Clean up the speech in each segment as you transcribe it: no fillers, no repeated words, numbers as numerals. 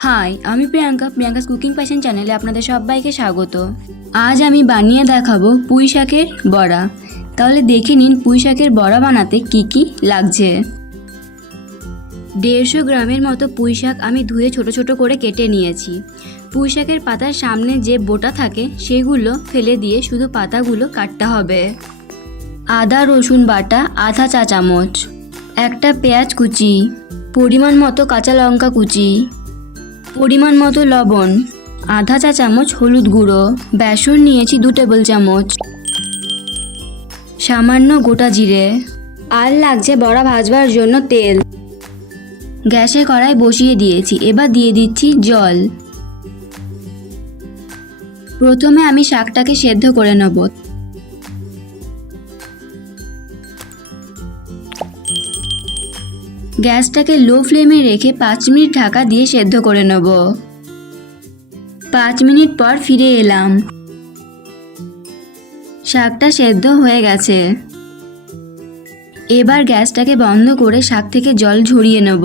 High, আমি Priyanka Priyanka's cooking passion চ্যানেলে আপনাদের সবাইকে স্বাগত। আজ আমি বানিয়ে দেখাবো পুঁই শাকের বড়া। তাহলে দেখে নিন পুঁই শাকের বড়া বানাতে কি কি লাগছে। 150 গ্রামের মতো পুঁই শাক আমি ধুয়ে ছোট ছোট করে কেটে নিয়েছি। পুঁই শাকের পাতার সামনে যে বোটা থাকে সেগুলো ফেলে দিয়ে শুধু পাতাগুলো কাটতে হবে। আদা রসুন বাটা আধা চা চামচ, একটা পেঁয়াজ কুচি, পরিমাণ মতো কাঁচা লঙ্কা কুচি, পরিমাণ মতো লবণ, আধা চা চামচ হলুদ গুঁড়ো, বেসন নিয়েছি 2 টেবিল চামচ, সামান্য গোটা জিরে, আর লাগছে বড়া ভাজবার জন্য তেল। গ্যাসে কড়াই বসিয়ে দিয়েছি, এবার দিয়ে দিচ্ছি জল। প্রথমে আমি শাকটাকে সেদ্ধ করে নেব। গ্যাসটাকে লো ফ্লেমে রেখে 5 মিনিট ঢাকা দিয়ে সেদ্ধ করে নেব। 5 মিনিট পর ফিরে এলাম। শাকটা সেদ্ধ হয়ে গেছে। এবার গ্যাসটাকে বন্ধ করে শাক থেকে জল ঝরিয়ে নেব।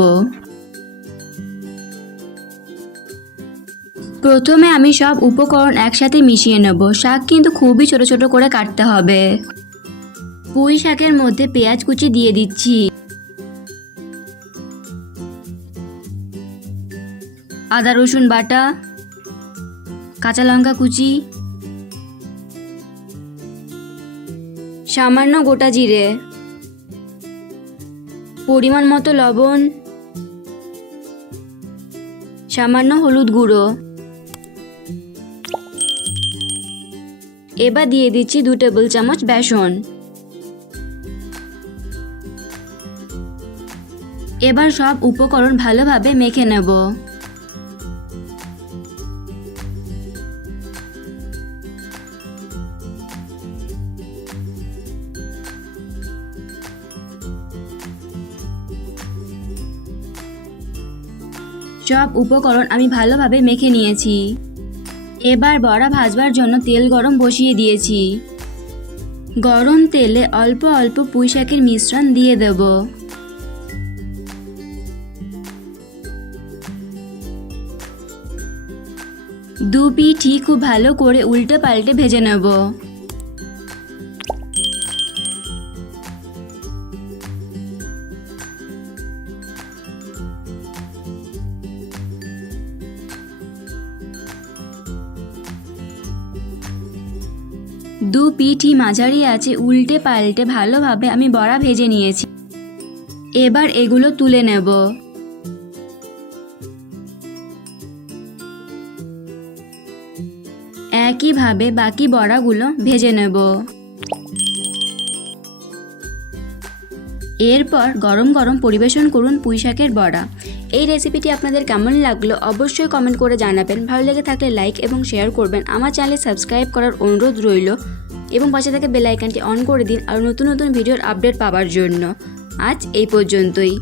প্রথমে আমি সব উপকরণ একসাথে মিশিয়ে নেব। শাক কিন্তু খুবই ছোট ছোট করে কাটতে হবে। পুঁই শাকের মধ্যে পেঁয়াজ কুচি দিয়ে দিচ্ছি, আদা রসুন বাটা, কাঁচা লঙ্কা কুচি, সামান্য গোটা জিরে, পরিমাণ মতো লবণ, সামান্য হলুদ গুঁড়ো। এবার দিয়ে দিচ্ছি 2 টেবিল চামচ বেসন। এবার সব উপকরণ ভালোভাবে মেখে নেব। সব উপকরণ আমি ভালোভাবে মেখে নিয়েছি। এবার বড়া ভাজবার জন্য তেল গরম বসিয়ে দিয়েছি। গরম তেলে অল্প অল্প পুঁই শাকের মিশ্রণ দিয়ে দেব। দু পিঠই খুব ভালো করে উল্টে পাল্টে ভেজে নেব। দু পিঠই মাঝারি আছে উল্টে পাল্টে ভালোভাবে আমি বড়া ভেজে নিয়েছি। এবার এগুলো তুলে নেব। একইভাবে বাকি বড়াগুলো ভেজে নেব। এরপর গরম গরম পরিবেশন করুন পুঁই শাকের বড়া। এই রেসিপিটি আপনাদের কেমন লাগলো অবশ্যই কমেন্ট করে জানাবেন। ভালো লেগে থাকলে লাইক এবং শেয়ার করবেন। আমার চ্যানেলে সাবস্ক্রাইব করার অনুরোধ রইল এবং পাশে থেকে বেল আইকনটি অন করে দিন আর নতুন নতুন ভিডিওর আপডেট পাওয়ার জন্য। আজ এই পর্যন্তই।